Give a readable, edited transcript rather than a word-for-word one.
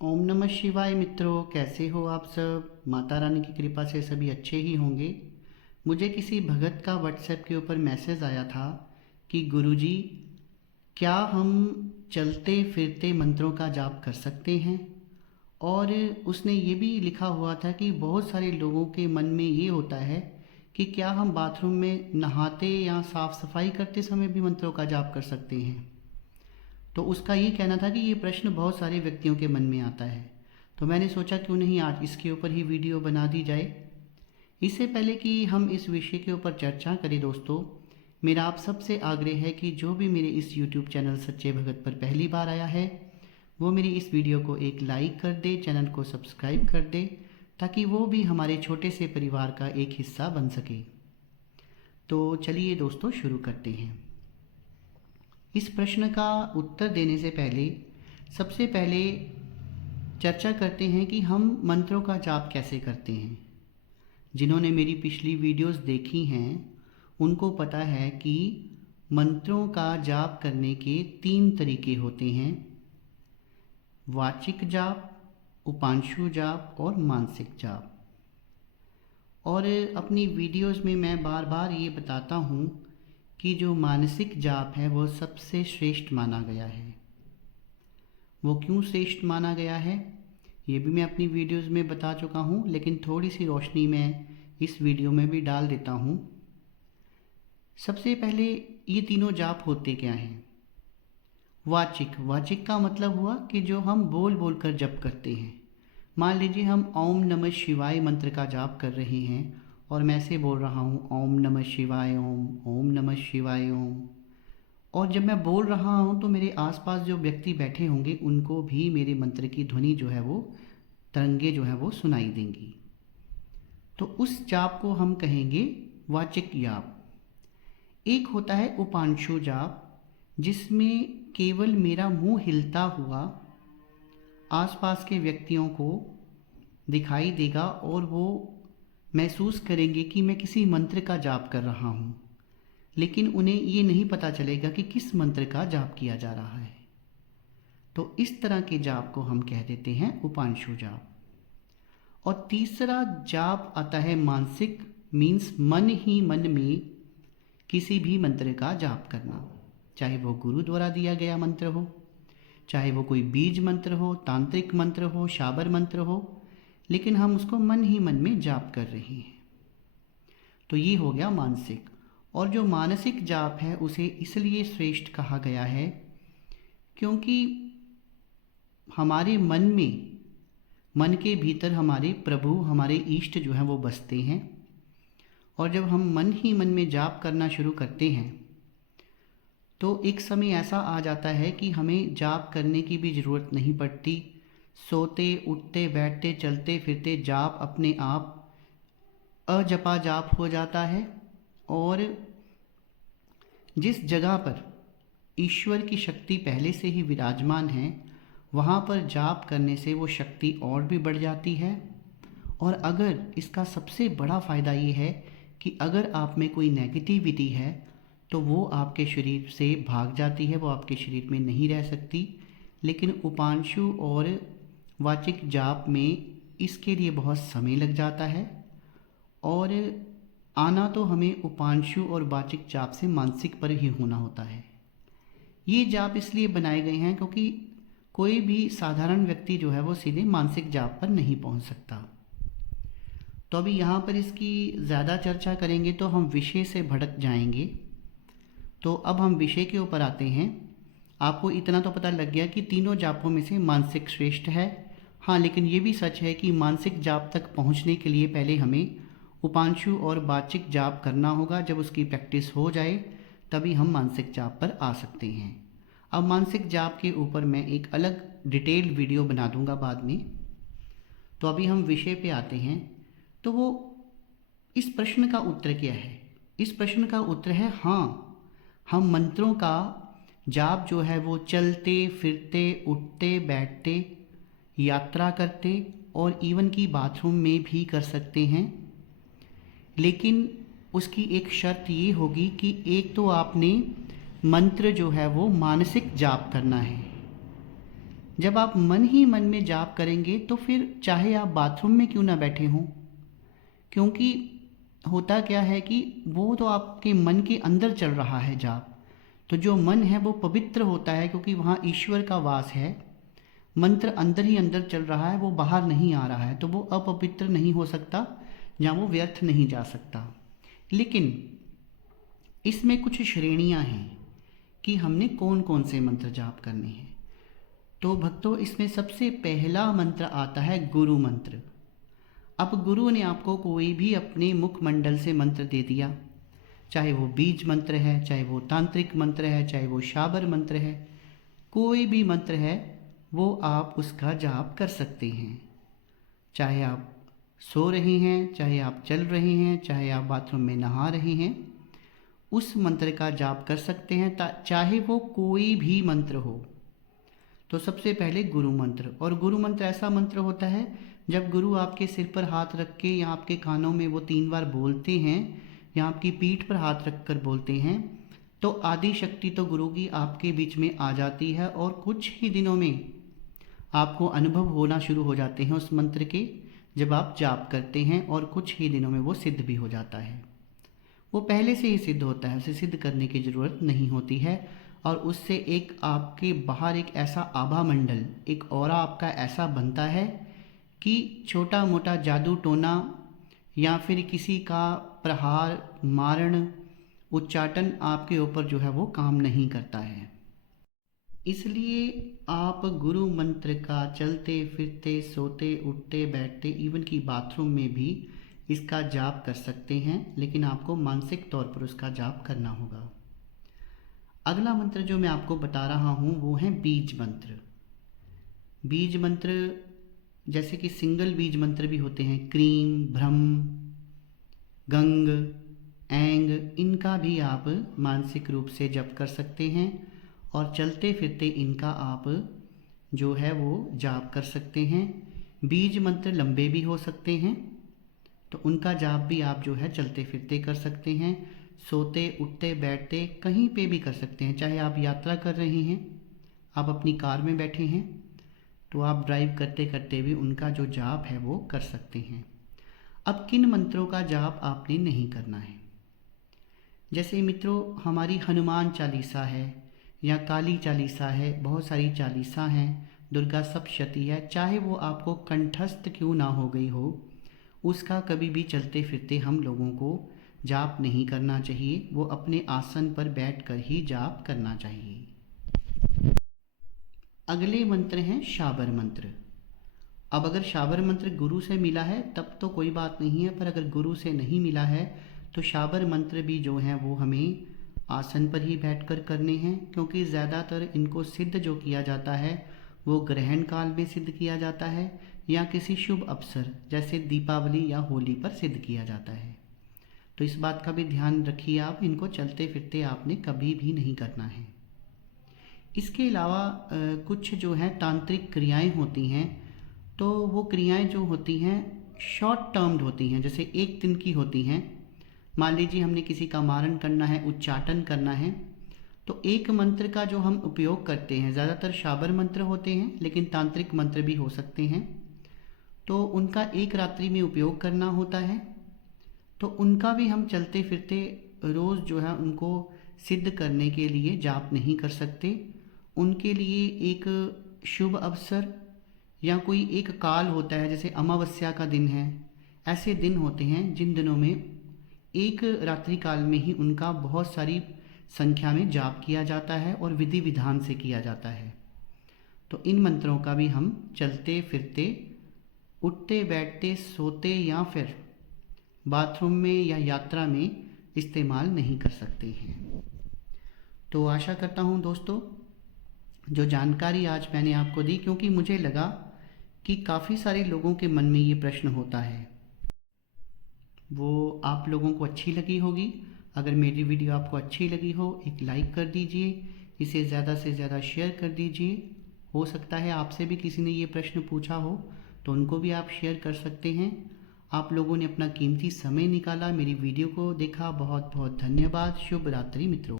ओम नमः शिवाय मित्रों, कैसे हो आप सब। माता रानी की कृपा से सभी अच्छे ही होंगे। मुझे किसी भगत का व्हाट्सएप के ऊपर मैसेज आया था कि गुरुजी, क्या हम चलते फिरते मंत्रों का जाप कर सकते हैं। और उसने ये भी लिखा हुआ था कि बहुत सारे लोगों के मन में ये होता है कि क्या हम बाथरूम में नहाते या साफ़ सफाई करते समय भी मंत्रों का जाप कर सकते हैं। तो उसका ये कहना था कि ये प्रश्न बहुत सारे व्यक्तियों के मन में आता है। तो मैंने सोचा क्यों नहीं आज इसके ऊपर ही वीडियो बना दी जाए। इससे पहले कि हम इस विषय के ऊपर चर्चा करें दोस्तों, मेरा आप सबसे आग्रह है कि जो भी मेरे इस YouTube चैनल सच्चे भगत पर पहली बार आया है वो मेरी इस वीडियो को एक लाइक कर दे, चैनल को सब्सक्राइब कर दे, ताकि वो भी हमारे छोटे से परिवार का एक हिस्सा बन सके। तो चलिए दोस्तों शुरू करते हैं। इस प्रश्न का उत्तर देने से पहले सबसे पहले चर्चा करते हैं कि हम मंत्रों का जाप कैसे करते हैं। जिन्होंने मेरी पिछली वीडियोस देखी हैं उनको पता है कि मंत्रों का जाप करने के 3 तरीके होते हैं: वाचिक जाप, उपांशु जाप और मानसिक जाप। और अपनी वीडियोस में मैं बार बार ये बताता हूँ कि जो मानसिक जाप है वो सबसे श्रेष्ठ माना गया है। वो क्यों श्रेष्ठ माना गया है ये भी मैं अपनी वीडियोस में बता चुका हूँ, लेकिन थोड़ी सी रोशनी मैं इस वीडियो में भी डाल देता हूँ। सबसे पहले ये तीनों जाप होते क्या हैं। वाचिक, वाचिक का मतलब हुआ कि जो हम बोल बोल कर जप करते हैं। मान लीजिए हम ओम नमः शिवाय मंत्र का जाप कर रहे हैं और मैं से बोल रहा हूँ ओम नमः शिवाय ओम, ओम नमः शिवाय ओम। और जब मैं बोल रहा हूँ तो मेरे आसपास जो व्यक्ति बैठे होंगे उनको भी मेरे मंत्र की ध्वनि जो है वो तरंगे जो है वो सुनाई देंगी। तो उस जाप को हम कहेंगे वाचिक जाप। एक होता है उपांशु जाप, जिसमें केवल मेरा मुंह हिलता हुआ आसपास के व्यक्तियों को दिखाई देगा और वो महसूस करेंगे कि मैं किसी मंत्र का जाप कर रहा हूँ, लेकिन उन्हें ये नहीं पता चलेगा कि किस मंत्र का जाप किया जा रहा है। तो इस तरह के जाप को हम कह देते हैं उपांशु जाप। और तीसरा जाप आता है मानसिक, मीन्स मन ही मन में किसी भी मंत्र का जाप करना, चाहे वो गुरु द्वारा दिया गया मंत्र हो, चाहे वो कोई बीज मंत्र हो, तांत्रिक मंत्र हो, शाबर मंत्र हो, लेकिन हम उसको मन ही मन में जाप कर रहे हैं। तो ये हो गया मानसिक। और जो मानसिक जाप है उसे इसलिए श्रेष्ठ कहा गया है क्योंकि हमारे मन में, मन के भीतर हमारे प्रभु, हमारे इष्ट जो हैं वो बसते हैं। और जब हम मन ही मन में जाप करना शुरू करते हैं तो एक समय ऐसा आ जाता है कि हमें जाप करने की भी ज़रूरत नहीं पड़ती। सोते उठते बैठते चलते फिरते जाप अपने आप अजपा जाप हो जाता है। और जिस जगह पर ईश्वर की शक्ति पहले से ही विराजमान है वहाँ पर जाप करने से वो शक्ति और भी बढ़ जाती है। और अगर इसका सबसे बड़ा फ़ायदा ये है कि अगर आप में कोई नेगेटिविटी है तो वो आपके शरीर से भाग जाती है, वो आपके शरीर में नहीं रह सकती। लेकिन उपांशु और वाचिक जाप में इसके लिए बहुत समय लग जाता है। और आना तो हमें उपांशु और वाचिक जाप से मानसिक पर ही होना होता है। ये जाप इसलिए बनाए गए हैं क्योंकि कोई भी साधारण व्यक्ति जो है वो सीधे मानसिक जाप पर नहीं पहुंच सकता। तो अभी यहाँ पर इसकी ज़्यादा चर्चा करेंगे तो हम विषय से भटक जाएंगे। तो अब हम विषय के ऊपर आते हैं। आपको इतना तो पता लग गया कि तीनों जापों में से मानसिक श्रेष्ठ है। हाँ, लेकिन ये भी सच है कि मानसिक जाप तक पहुँचने के लिए पहले हमें उपांशु और वाचिक जाप करना होगा। जब उसकी प्रैक्टिस हो जाए तभी हम मानसिक जाप पर आ सकते हैं। अब मानसिक जाप के ऊपर मैं एक अलग डिटेल्ड वीडियो बना दूंगा बाद में। तो अभी हम विषय पे आते हैं। तो वो इस प्रश्न का उत्तर क्या है। इस प्रश्न का उत्तर है हाँ, हम मंत्रों का जाप जो है वो चलते फिरते उठते बैठते यात्रा करते और इवन की बाथरूम में भी कर सकते हैं। लेकिन उसकी एक शर्त ये होगी कि एक तो आपने मंत्र जो है वो मानसिक जाप करना है। जब आप मन ही मन में जाप करेंगे तो फिर चाहे आप बाथरूम में क्यों ना बैठे हों, क्योंकि होता क्या है कि वो तो आपके मन के अंदर चल रहा है जाप। तो जो मन है वो पवित्र होता है क्योंकि वहाँ ईश्वर का वास है। मंत्र अंदर ही अंदर चल रहा है, वो बाहर नहीं आ रहा है, तो वो अपवित्र नहीं हो सकता या वो व्यर्थ नहीं जा सकता। लेकिन इसमें कुछ श्रेणियां हैं कि हमने कौन कौन से मंत्र जाप करने हैं। तो भक्तों, इसमें सबसे पहला मंत्र आता है गुरु मंत्र। अब गुरु ने आपको कोई भी अपने मुखमंडल से मंत्र दे दिया, चाहे वो बीज मंत्र है, चाहे वो तांत्रिक मंत्र है, चाहे वो शाबर मंत्र है, कोई भी मंत्र है वो आप उसका जाप कर सकते हैं। चाहे आप सो रहे हैं, चाहे आप चल रहे हैं, चाहे आप बाथरूम में नहा रहे हैं, उस मंत्र का जाप कर सकते हैं, चाहे वो कोई भी मंत्र हो। तो सबसे पहले गुरु मंत्र। और गुरु मंत्र ऐसा मंत्र होता है जब गुरु आपके सिर पर हाथ रख के या आपके कानों में वो 3 बार बोलते हैं या आपकी पीठ पर हाथ रख कर बोलते हैं, तो आदि शक्ति तो गुरु की आपके बीच में आ जाती है और कुछ ही दिनों में आपको अनुभव होना शुरू हो जाते हैं उस मंत्र के, जब आप जाप करते हैं, और कुछ ही दिनों में वो सिद्ध भी हो जाता है। वो पहले से ही सिद्ध होता है, उसे सिद्ध करने की ज़रूरत नहीं होती है। और उससे एक आपके बाहर एक ऐसा आभा मंडल, एक ऑरा आपका ऐसा बनता है कि छोटा मोटा जादू टोना या फिर किसी का प्रहार, मारण, उच्चाटन आपके ऊपर जो है वो काम नहीं करता है। इसलिए आप गुरु मंत्र का चलते फिरते, सोते उठते बैठते, इवन कि बाथरूम में भी इसका जाप कर सकते हैं, लेकिन आपको मानसिक तौर पर उसका जाप करना होगा। अगला मंत्र जो मैं आपको बता रहा हूँ वो है बीज मंत्र। बीज मंत्र जैसे कि सिंगल बीज मंत्र भी होते हैं, क्रीम, भ्रम, गंग, ऐंग, इनका भी आप मानसिक रूप से जप कर सकते हैं और चलते फिरते इनका आप जो है वो जाप कर सकते हैं। बीज मंत्र लंबे भी हो सकते हैं, तो उनका जाप भी आप जो है चलते फिरते कर सकते हैं, सोते उठते बैठते कहीं पे भी कर सकते हैं। चाहे आप यात्रा कर रहे हैं, आप अपनी कार में बैठे हैं, तो आप ड्राइव करते करते भी उनका जो जाप है वो कर सकते हैं। अब किन मंत्रों का जाप आपने नहीं करना है, जैसे मित्रों हमारी हनुमान चालीसा है या काली चालीसा है, बहुत सारी चालीसा हैं, दुर्गा सप्तशती है, चाहे वो आपको कंठस्थ क्यों ना हो गई हो, उसका कभी भी चलते फिरते हम लोगों को जाप नहीं करना चाहिए। वो अपने आसन पर बैठकर ही जाप करना चाहिए। अगले मंत्र हैं शाबर मंत्र। अब अगर शाबर मंत्र गुरु से मिला है तब तो कोई बात नहीं है, पर अगर गुरु से नहीं मिला है तो शाबर मंत्र भी जो हैं वो हमें आसन पर ही बैठकर करने हैं, क्योंकि ज़्यादातर इनको सिद्ध जो किया जाता है वो ग्रहण काल में सिद्ध किया जाता है या किसी शुभ अवसर जैसे दीपावली या होली पर सिद्ध किया जाता है। तो इस बात का भी ध्यान रखिए, आप इनको चलते फिरते आपने कभी भी नहीं करना है। इसके अलावा कुछ जो है तांत्रिक क्रियाएं होती हैं, तो वो क्रियाएं जो होती हैं शॉर्ट टर्म्ड होती हैं, जैसे एक दिन की होती हैं। मान लीजिए हमने किसी का मारण करना है, उच्चाटन करना है, तो एक मंत्र का जो हम उपयोग करते हैं, ज़्यादातर शाबर मंत्र होते हैं लेकिन तांत्रिक मंत्र भी हो सकते हैं, तो उनका एक रात्रि में उपयोग करना होता है। तो उनका भी हम चलते फिरते रोज़ जो है उनको सिद्ध करने के लिए जाप नहीं कर सकते। उनके लिए एक शुभ अवसर या कोई एक काल होता है, जैसे अमावस्या का दिन है, ऐसे दिन होते हैं जिन दिनों में एक रात्रि काल में ही उनका बहुत सारी संख्या में जाप किया जाता है और विधि विधान से किया जाता है। तो इन मंत्रों का भी हम चलते फिरते, उठते बैठते, सोते या फिर बाथरूम में या यात्रा में इस्तेमाल नहीं कर सकते हैं। तो आशा करता हूँ दोस्तों जो जानकारी आज मैंने आपको दी, क्योंकि मुझे लगा कि काफ़ी सारे लोगों के मन में ये प्रश्न होता है, वो आप लोगों को अच्छी लगी होगी। अगर मेरी वीडियो आपको अच्छी लगी हो, एक लाइक कर दीजिए, इसे ज़्यादा से ज़्यादा शेयर कर दीजिए। हो सकता है आपसे भी किसी ने ये प्रश्न पूछा हो, तो उनको भी आप शेयर कर सकते हैं। आप लोगों ने अपना कीमती समय निकाला, मेरी वीडियो को देखा, बहुत बहुत धन्यवाद। शुभ रात्रि मित्रों।